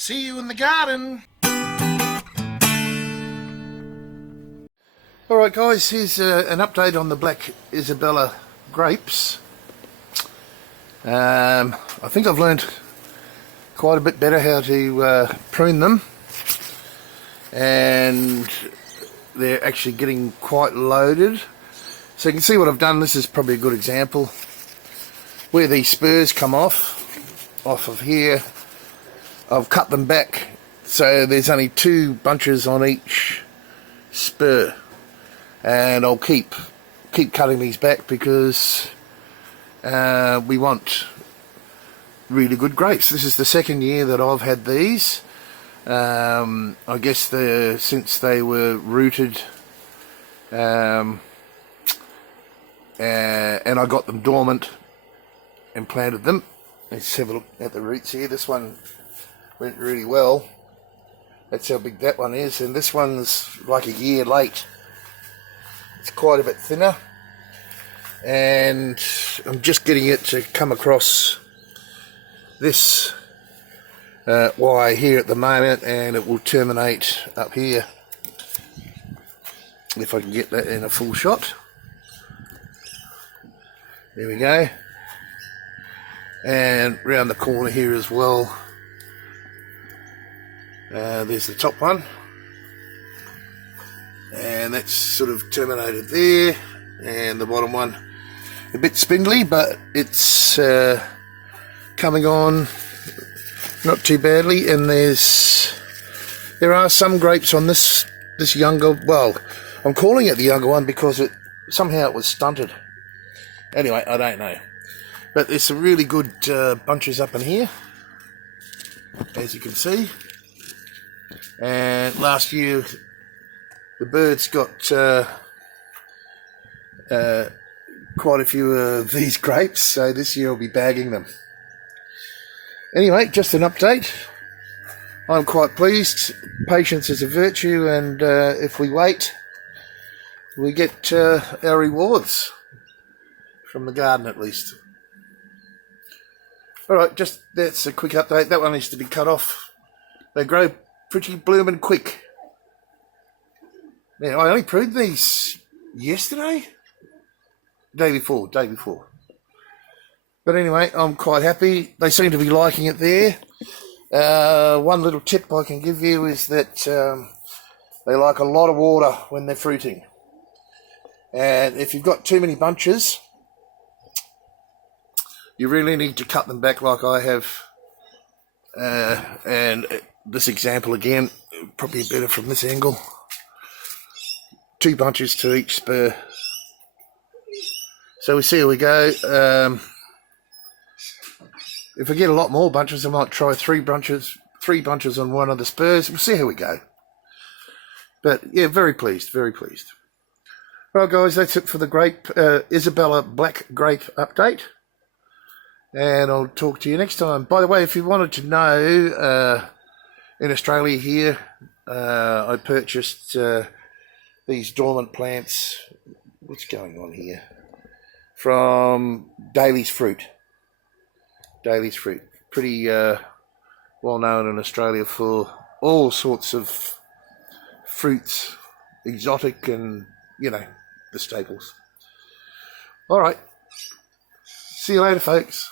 See you in the garden. Alright guys, here's an update on the black Isabella grapes. I think I've learned quite a bit better how to prune them, and they're actually getting quite loaded. So you can see what I've done. This is probably a good example where these spurs come off of here. I've cut them back so there's only 2 bunches on each spur, and I'll keep cutting these back because we want really good grapes. This is the second year that I've had these. I guess since they were rooted, and I got them dormant and planted them. Let's have a look at the roots here. This one went really well. That's how big that one is, and this one's like a year late. It's quite a bit thinner, and I'm just getting it to come across this wire here at the moment, and it will terminate up here if I can get that in a full shot. There we go. And round the corner here as well, there's the top one, and that's sort of terminated there, and the bottom one a bit spindly, but it's coming on not too badly. And there are some grapes on this younger, well, I'm calling it the younger one because somehow it was stunted. Anyway, I don't know, but there's some really good bunches up in here, as you can see. And last year the birds got quite a few of these grapes, so this year I'll be bagging them. Anyway, just an update. I'm quite pleased. Patience is a virtue, and if we wait, we get our rewards from the garden at least. Alright, that's a quick update. That one needs to be cut off. They grow pretty blooming quick. Yeah, I only pruned these yesterday? Day before. But anyway, I'm quite happy. They seem to be liking it there. One little tip I can give you is that they like a lot of water when they're fruiting. And if you've got too many bunches, you really need to cut them back like I have. And this example again, probably better from this angle. 2 bunches to each spur. So we see how we go. If I get a lot more bunches, I might try 3 bunches on one of the spurs. We'll see how we go. But yeah, very pleased. Right guys, that's it for the grape, Isabella black grape update. And I'll talk to you next time. By the way, if you wanted to know, in Australia here, I purchased these dormant plants. What's going on here? From Daly's Fruit. Pretty well known in Australia for all sorts of fruits, exotic and, the staples. Alright. See you later, folks.